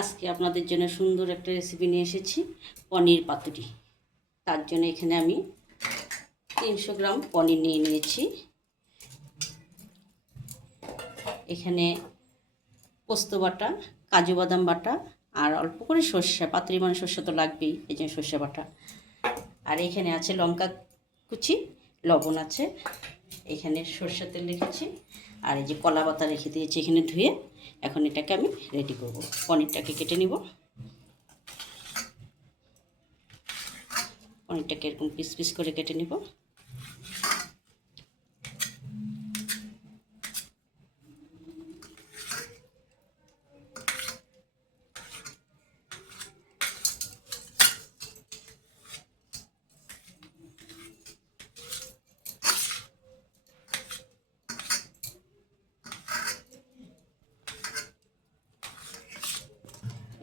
আজকে আপনাদের জন্য সুন্দর একটা রেসিপি নিয়ে এসেছি, পনির পাতুরি। তার জন্য এখানে আমি 300 গ্রাম পনির নিয়ে নিয়েছি। এখানে পোস্ত বাটা, কাজু বাদাম বাটা আর অল্প করে সর্ষে, পাতুরি মানে সর্ষে তো লাগবেই, এই জন্য সর্ষে বাটা। আর এখানে আছে লঙ্কা কুচি, লবণ আছে, এখানে সর্ষের তেল রেখেছি, আর এই যে কলা পাতা রেখে দিয়েছি এখানে ধুয়ে। এখন এটাকে আমি রেডি করব। পনিরটাকে কেটে নিব। পনিরটাকে এরকম পিস পিস করে কেটে নিব।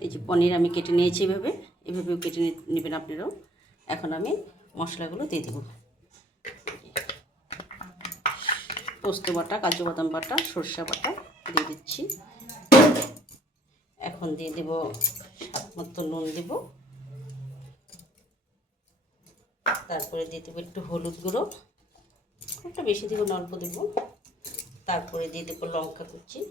এই যে পনির আমি কেটে নিয়েছি, এভাবেও কেটে নেবেন আপনারাও। এখন আমি মশলাগুলো দিয়ে দেব। পোস্ত বাটা, কাজু বাদাম বাটা, সরষে বাটা দিয়ে দিচ্ছি। এখন দিয়ে দেব স্বাদ মতো নুন দেব, তারপরে দিয়ে দেবো একটু হলুদ গুঁড়ো, খুবটা বেশি দেবো না, অল্প দেবো। তারপরে দিয়ে দেবো লঙ্কা কুচি,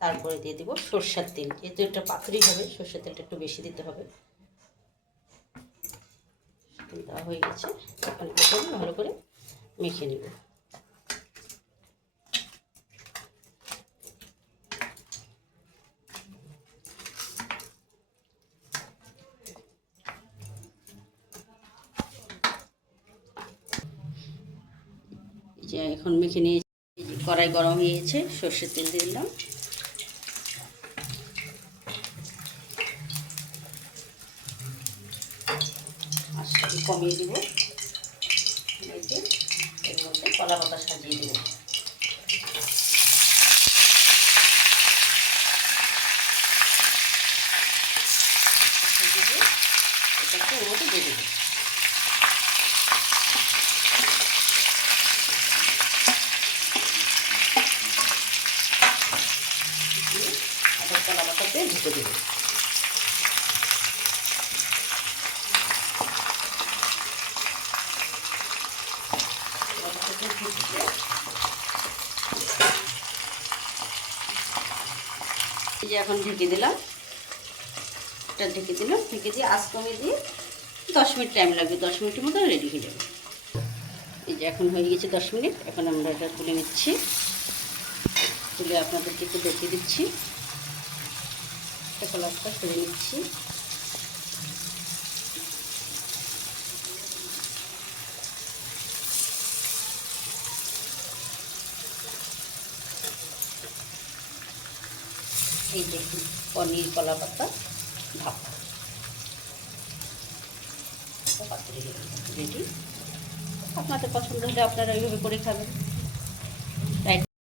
তারপরে দিয়ে দেবো সরষের তেল। যেহেতু এটা পাতুরি হবে, সরষের তেলটা একটু বেশি দিতে হবে। দেওয়া হয়ে গেছে, এখন এটা ভালো করে মেখে নেব। যে এখন মেখে নিয়ে কড়াই গরম হয়ে গেছে, সর্ষের তেল দিয়ে দিলাম। আঁচটাকে কমিয়ে দিব। এর মধ্যে কলা পাতা সাজিয়ে দেব। এটাকে ওর মধ্যে দিয়ে দেবো। আবার কলা পাতাতে ঢুকে দেবো। এই যে এখন ঢেকে দিলাম, এটা ঢেকে দিলাম। ঢেকে দিয়ে আঁচ কমিয়ে দিয়ে 10 মিনিট টাইম লাগবে। 10 মিনিটের মতো রেডি হয়ে যাবে। এই যে এখন হয়ে গেছে 10 মিনিট। এখন আমরা এটা তুলে নিচ্ছি। তুলে আপনাদেরকে একটু দেখিয়ে দিচ্ছি। একটা কলারটা তুলে নিচ্ছি। এই দেখুন, পনির কলা পাতা ভাপা পাতুরি রেডি। আপনাদের পছন্দ হলে আপনারা এইভাবে করে খাবেন।